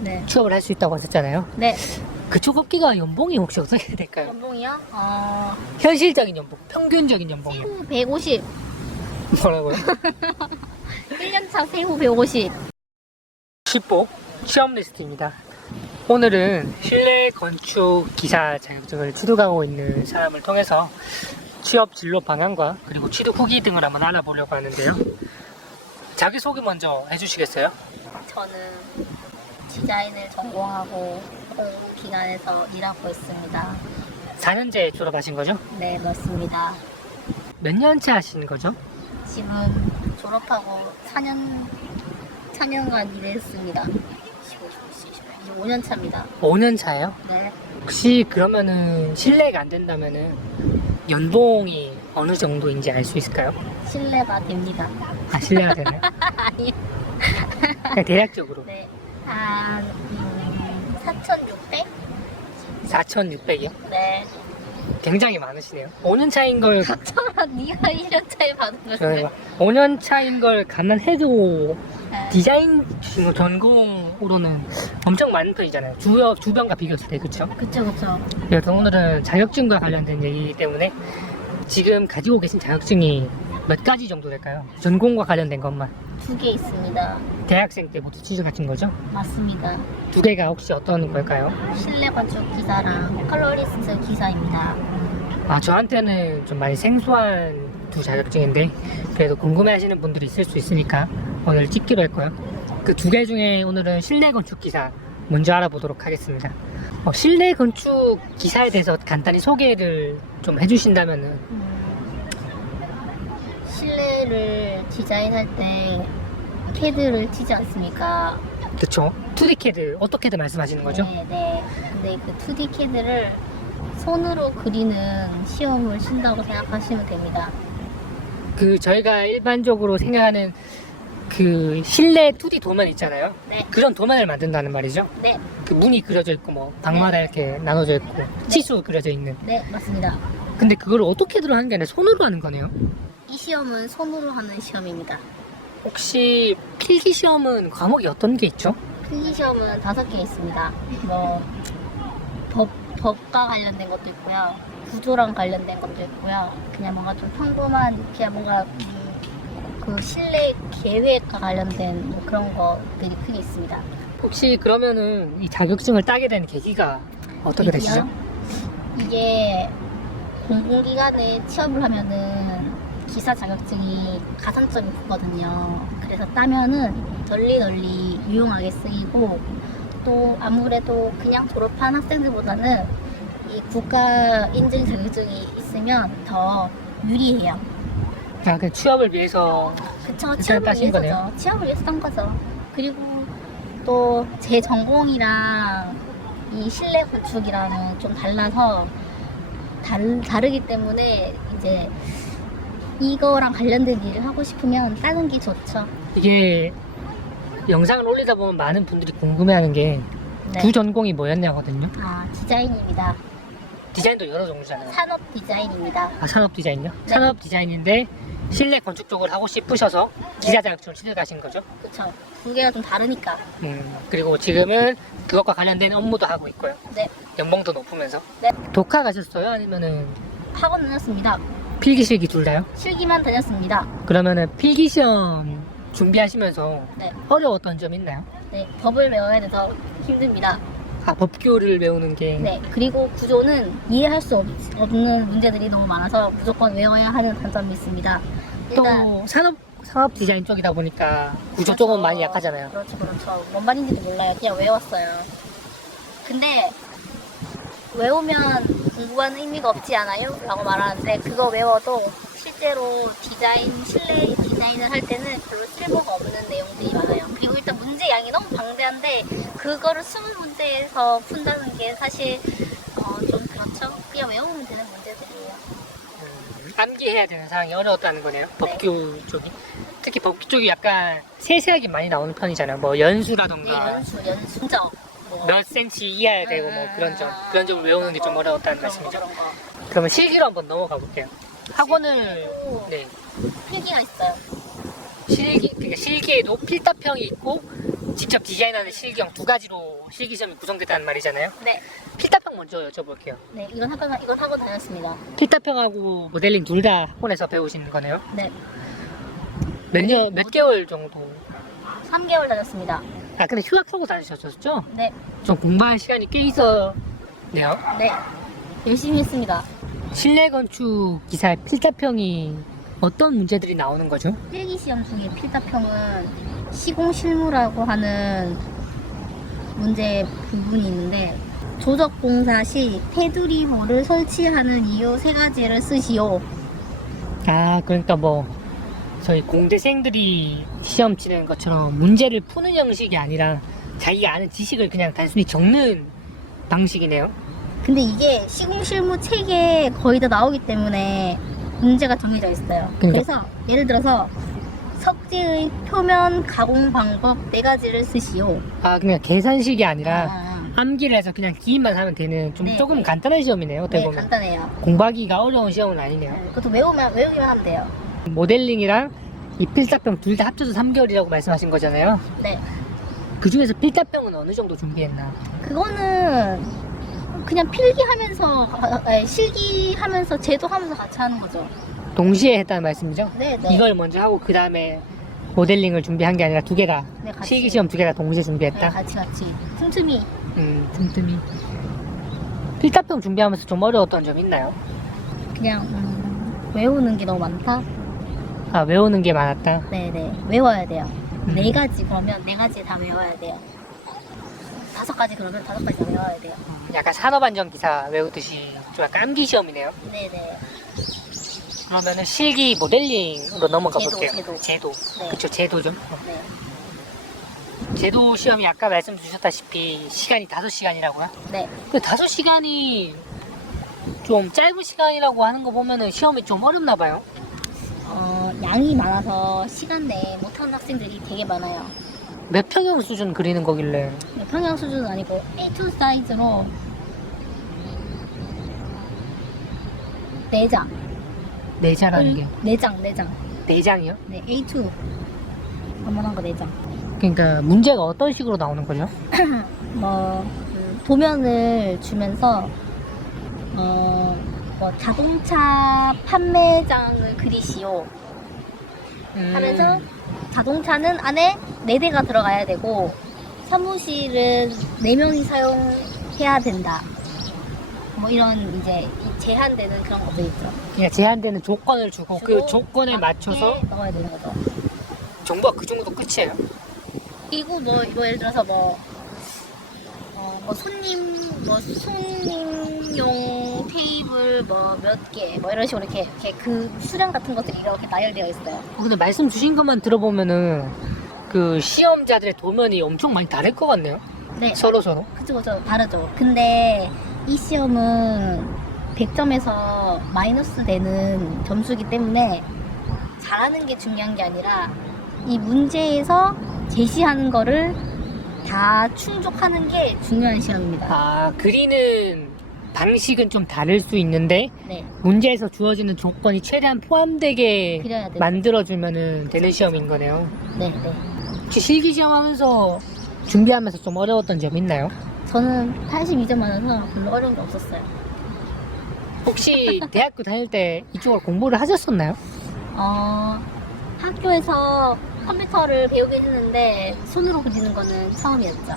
네. 취업을 할 수 있다고 하셨잖아요. 네. 그 초급기가 연봉이 혹시 어떻게 될까요? 연봉이요? 현실적인 연봉, 평균적인 연봉이요. 세후 150. 뭐라고요? 1년차 세후 150. 10보 취업 리스트입니다. 오늘은 실내 건축 기사 자격증을 취득하고 있는 사람을 통해서 취업 진로 방향과 그리고 취득 후기 등을 한번 알아보려고 하는데요. 자기소개 먼저 해주시겠어요? 저는 디자인을 전공하고 기관에서 일하고 있습니다. 4년제 졸업하신 거죠? 네, 맞습니다. 몇 년째 하신 거죠? 지금 졸업하고 4년간 일했습니다. 5년 차입니다. 5년 차예요? 네. 혹시 그러면은 실례가 안 된다면은 연봉이 어느 정도인지 알 수 있을까요? 실례가 됩니다. 아, 실례가 되나요? 아니. 그냥 대략적으로 네. 한 4,600? 4,600이요? 네. 굉장히 많으시네요. 5년 차인 걸 각처랑 네가 1년 차에 받은 거죠. 5년 차인 걸 감안해도 네. 디자인 전공으로는 엄청 많은 편이잖아요. 주변과 비교했을 때, 그쵸? 그쵸. 그래서 오늘은 자격증과 관련된 얘기이기 때문에 지금 가지고 계신 자격증이 몇 가지 정도 될까요? 전공과 관련된 것만. 2개 있습니다. 대학생 때부터 취직하신 거죠? 맞습니다. 2개가 혹시 어떤 걸까요? 실내 건축 기사랑 컬러리스트 기사입니다. 아, 저한테는 좀 많이 생소한 2 자격증인데 그래도 궁금해 하시는 분들이 있을 수 있으니까 오늘 찍기로 했고요. 그 2개 중에 오늘은 실내 건축 기사 먼저 알아보도록 하겠습니다. 실내 건축 기사에 대해서 간단히 소개를 좀 해주신다면은. 실내를 디자인할 때 캐드를 치지 않습니까? 그쵸? 2D 캐드 어떻게든 말씀하시는 거죠? 네. 근데 그 2D 캐드를 손으로 그리는 시험을 친다고 생각하시면 됩니다. 그 저희가 일반적으로 생각하는 그 실내 2D 도면 있잖아요. 네. 그런 도면을 만든다는 말이죠. 네. 그 문이 그려져 있고 뭐 방마다 이렇게 나눠져 있고 치수 그려져 있는. 네, 맞습니다. 근데 그걸 어떻게든 하는 게 아니라 손으로 하는 거네요. 이 시험은 손으로 하는 시험입니다. 혹시 필기 시험은 과목이 어떤 게 있죠? 필기 시험은 5개 있습니다. 뭐 법과 관련된 것도 있고요. 구조랑 관련된 것도 있고요. 그냥 뭔가 좀 평범한 그냥 뭔가 그 실내 계획과 관련된 뭐 그런 것들이 크게 있습니다. 혹시 그러면은 이 자격증을 따게 된 계기가 어떻게 되시죠? 이게 공공기관에 취업을 하면은 기사 자격증이 가산점이 붙거든요. 그래서 따면은 널리 유용하게 쓰이고 또 아무래도 그냥 졸업한 학생들보다는 이 국가 인증 자격증이 있으면 더 유리해요. 아, 그 취업을 위해서. 그쵸, 그때 취업을 따신 위해서죠. 거네요? 취업을 위해서 딴 거죠. 그리고 또 제 전공이랑 이 실내 건축이랑은 좀 달라서 다르기 때문에 이제 이거랑 관련된 일을 하고 싶으면 따는 게 좋죠. 이게 영상을 올리다 보면 많은 분들이 궁금해하는 게 네. 두 전공이 뭐였냐거든요. 디자인입니다. 디자인도 여러 종류잖아요. 산업 디자인입니다. 아, 산업 디자인요? 네. 산업 디자인인데 실내 건축 쪽을 하고 싶으셔서 기사 자격증을 취득하신 거죠? 그쵸. 두 개가 좀 다르니까. 그리고 지금은 그것과 관련된 업무도 하고 있고요. 네. 연봉도 높으면서. 네. 독학 가셨어요? 아니면은 학원 다녔습니다. 필기 실기 둘 다요? 실기만 다녔습니다. 그러면은 필기 시험 준비하시면서 네. 어려웠던 점 있나요? 네. 법을 외워야 돼서 힘듭니다. 아, 법규를 외우는 게. 네. 그리고 구조는 이해할 수 없는 문제들이 너무 많아서 무조건 외워야 하는 단점이 있습니다. 또 일단 산업 디자인 쪽이다 보니까 구조 그렇죠. 쪽은 많이 약하잖아요. 그렇죠. 뭔 말인지도 몰라요. 그냥 외웠어요. 근데 외우면 공부하는 의미가 없지 않아요? 라고 말하는데 그거 외워도 실제로 실내 디자인을 할 때는 별로 쓸모가 없는 내용들이 많아요. 그리고 일단 문제양이 너무 방대한데 그거를 20문제에서 푼다는 게 사실 좀 그렇죠. 그냥 외우면 되는 문제들이에요. 암기해야 되는 사항이 어려웠다는 거네요. 법규 쪽이. 특히 법규 쪽이 약간 세세하게 많이 나오는 편이잖아요. 뭐 연수라던가 연수적 몇 센치 이하야 되고 뭐 그런 점을 외우는 게 좀 어려웠다는 말씀이죠. 그런 거. 그러면 실기로 한번 넘어가 볼게요. 학원을 필기가 있어요. 그러니까 실기에도 필답형이 있고 직접 디자인하는 실기형 두 가지로 실기 시험이 구성됐다는 말이잖아요. 네. 필답형 먼저 여쭤볼게요. 네, 이건 하고 다녔습니다. 필답형하고 모델링 둘 다 학원에서 배우시는 거네요. 네. 몇 개월 정도? 3개월 다녔습니다. 아, 근데 휴학하고 다니셨었죠? 네. 좀 공부할 시간이 꽤 있었네요. 네. 열심히 했습니다. 실내 건축 기사 필답형이 어떤 문제들이 나오는 거죠? 필기 시험 중에 필답형은 시공실무라고 하는 문제 부분이 있는데 조적 공사 시 테두리호를 설치하는 이유 3가지를 쓰시오. 아, 그러니까 뭐 저희 공대생들이 시험 치는 것처럼 문제를 푸는 형식이 아니라 자기가 아는 지식을 그냥 단순히 적는 방식이네요. 근데 이게 시공실무 책에 거의 다 나오기 때문에 문제가 정해져 있어요. 그러니까. 그래서 예를 들어서 석재의 표면 가공 방법 4가지를 쓰시오. 아, 그냥 계산식이 아니라 아, 암기를 해서 그냥 기입만 하면 되는 좀 네. 조금 간단한 시험이네요. 어떻게 네, 보면 간단해요. 공부하기가 어려운 시험은 아니네요. 네, 그것도 외우기만 하면 돼요. 모델링이랑 이 필답형 둘 다 합쳐서 3개월이라고 말씀하신 거잖아요. 네. 그 중에서 필답형은 어느 정도 준비했나? 그거는 그냥 실기하면서 제도하면서 같이 하는 거죠. 동시에 했다는 말씀이죠? 네, 네. 이걸 먼저 하고 그 다음에 모델링을 준비한 게 아니라 두 개 다, 네, 같이. 실기 시험 두 개 다 동시에 네, 준비했다? 같이. 틈틈이. 틈틈이. 필답형 준비하면서 좀 어려웠던 점 있나요? 그냥 외우는 게 너무 많다. 아, 외우는 게 많았다. 네네, 외워야 돼요. 4가지 그러면 4가지 다 외워야 돼요. 5가지 그러면 5가지 다 외워야 돼요. 약간 산업안전 기사 외우듯이 좀 약간 암기 시험이네요. 네네. 그러면은 실기 모델링으로 넘어가 볼게요. 제도. 네. 그쵸, 제도죠. 네. 제도 시험이 아까 말씀 주셨다시피 시간이 5시간이라고요? 네. 그 5시간이 좀 짧은 시간이라고 하는 거 보면은 시험이 좀 어렵나 봐요. 양이 많아서 시간 내에 못하는 학생들이 되게 많아요. 몇 평형 수준 그리는 거길래 네, 평양 수준은 아니고 A2 사이즈로 4장. 내자라는 게 4장. 4장이요? 네, A2. 한번한 거 4장. 그러니까 문제가 어떤 식으로 나오는 거죠? 도면을 주면서 자동차 판매장을 그리시오 하면서 자동차는 안에 4대가 들어가야 되고 사무실은 4명이 사용해야 된다. 뭐 이런 이제 제한되는 그런 것들 있죠. 그냥 제한되는 조건을 주고 그 주고 조건에 맞춰서 넣어야 되는 거죠. 정보가 그 정도 끝이에요. 그리고 뭐 예를 들어서 손님용 테이블 몇 개 이런 식으로 이렇게 그 수량 같은 것들이 이렇게 나열되어 있어요. 근데 말씀 주신 것만 들어보면은 그 시험자들의 도면이 엄청 많이 다를 것 같네요. 네. 서로. 그쵸, 다르죠. 근데 이 시험은 100점에서 마이너스 되는 점수이기 때문에 잘하는 게 중요한 게 아니라 이 문제에서 제시하는 거를 다 충족하는 게 중요한 시험입니다. 아, 그리는 방식은 좀 다를 수 있는데 네. 문제에서 주어지는 조건이 최대한 포함되게 그래야 돼요. 만들어주면은 되는 시험인 거네요. 네. 혹시 실기 시험 하면서 준비하면서 좀 어려웠던 점 있나요? 저는 82점 맞아서 별로 어려운 게 없었어요. 혹시 대학교 다닐 때 이쪽으로 공부를 하셨었나요? 학교에서 컴퓨터를 배우긴 했는데 손으로 그리는 거는 처음이었죠.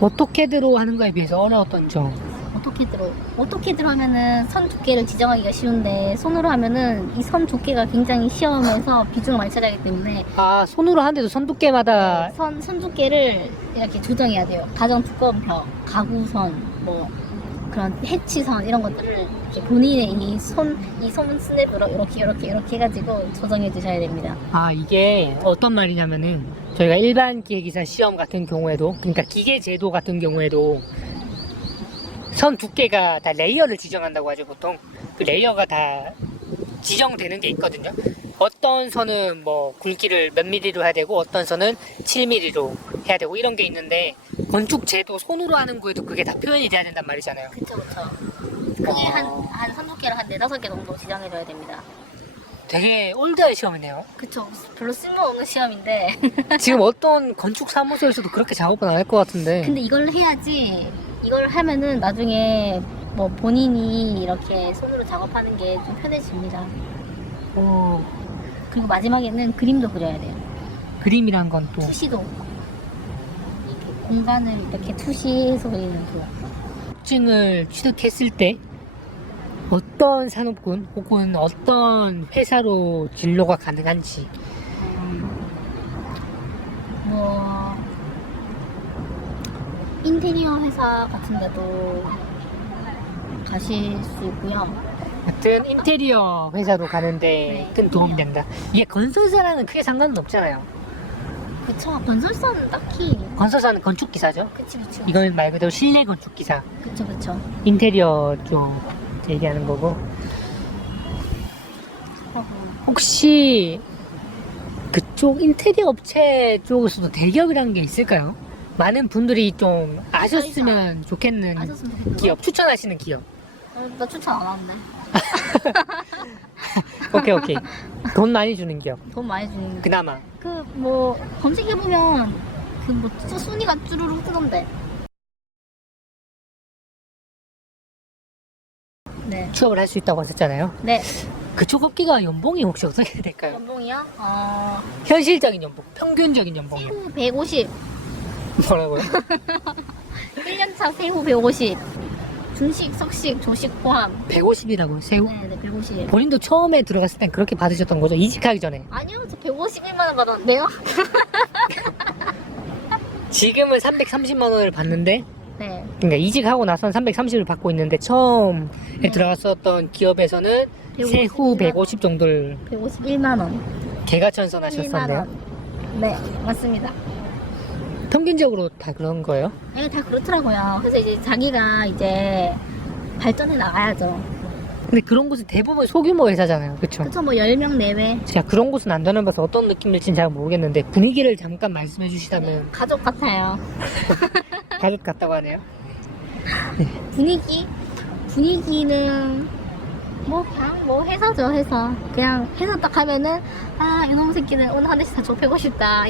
오토캐드로 하는 거에 비해서 어려웠던 점. 오토캐드로 하면은 선 두께를 지정하기가 쉬운데 손으로 하면은 이 선 두께가 굉장히 시험에서 비중을 많이 차지하기 때문에 아, 손으로 하는데도 선 두께마다 선 두께를 이렇게 조정해야 돼요. 가장 두꺼운 벽, 가구선, 그런 해치선 이런 것들을 이렇게 본인의 이 손 스냅으로 이렇게 해가지고 조정해 주셔야 됩니다. 아, 이게 어떤 말이냐면은 저희가 일반 기계기사 시험 같은 경우에도, 그러니까 기계제도 같은 경우에도 선 두께가 다 레이어를 지정한다고 하죠. 보통 그 레이어가 다 지정되는 게 있거든요. 어떤 선은 뭐 굵기를 몇 미리로 해야 되고 어떤 선은 7mm로 해야 되고 이런 게 있는데 건축제도 손으로 하는 거에도 그게 다 표현이 돼야 된단 말이잖아요. 그쵸. 크게 한 선 두께를 한 4-5개 정도 지정해줘야 됩니다. 되게 올드한 시험이네요. 그쵸. 별로 쓸모없는 시험인데. 지금 어떤 건축 사무소에서도 그렇게 작업은 안 할 것 같은데. 근데 이걸 해야지, 이걸 하면은 나중에 뭐 본인이 이렇게 손으로 작업하는 게 좀 편해집니다. 어, 그리고 마지막에는 그림도 그려야 돼요. 그림이란 건 또 투시도. 이렇게 공간을 이렇게 투시해서 그리는 도. 특징을 취득했을 때 어떤 산업군 혹은 어떤 회사로 진로가 가능한지. 뭐 인테리어 회사 같은 데도 가실 수 있고요. 하여튼 인테리어 회사로 가는데 네. 큰 도움이 된다. 이게 건설사랑은 크게 상관은 없잖아요. 그쵸. 건설사는 딱히. 건설사는 건축기사죠. 그치. 이건 말 그대로 실내 건축기사. 그쵸. 인테리어 쪽 얘기하는 거고. 혹시 그쪽 인테리어 업체 쪽에서도 대기업이라는 게 있을까요? 많은 분들이 좀 아셨으면 좋겠는 아셨으면 좋겠는 기업, 추천하시는 기업. 나 추천 안 하는데. 오케이. 돈 많이 주는 기업. 돈 많이 주는. 그나마. 그 뭐 검색해보면 그 뭐 순위가 쭈루룩 뜨던데. 네. 취업을 할 수 있다고 하셨잖아요. 네. 그쪽 업계가 연봉이 혹시 어떻게 될까요? 연봉이요? 현실적인 연봉, 평균적인 연봉이요. 세후 150. 뭐라고요? 1년차 세후 150. 중식, 석식, 조식 포함. 150이라고요, 세후? 네, 150. 본인도 처음에 들어갔을 땐 그렇게 받으셨던 거죠? 이직하기 전에. 아니요, 저 151만 원 받았는데요. 지금은 330만 원을 받는데, 네. 그러니까 이직하고 나선 330을 받고 있는데 처음에 네. 들어갔었던 기업에서는 151만 세후 150 정도를 151만 원. 개가천선하셨었네요. 네, 맞습니다. 평균적으로 다 그런 거예요? 네, 다 그렇더라고요. 그래서 이제 자기가 이제 발전해 나가야죠. 근데 그런 곳은 대부분 소규모 회사잖아요. 그쵸? 그쵸, 뭐 10명 내외. 제가 그런 곳은 안 다녀봐서 어떤 느낌일지는 잘 모르겠는데 분위기를 잠깐 말씀해 주시다면 가족 같아요. 가족 같다고 하네요. 분위기는 뭐 그냥 뭐 회사죠, 회사. 그냥 회사 딱 하면은 아 이놈 새끼들 오늘 한 대씩 다 좁히고 싶다.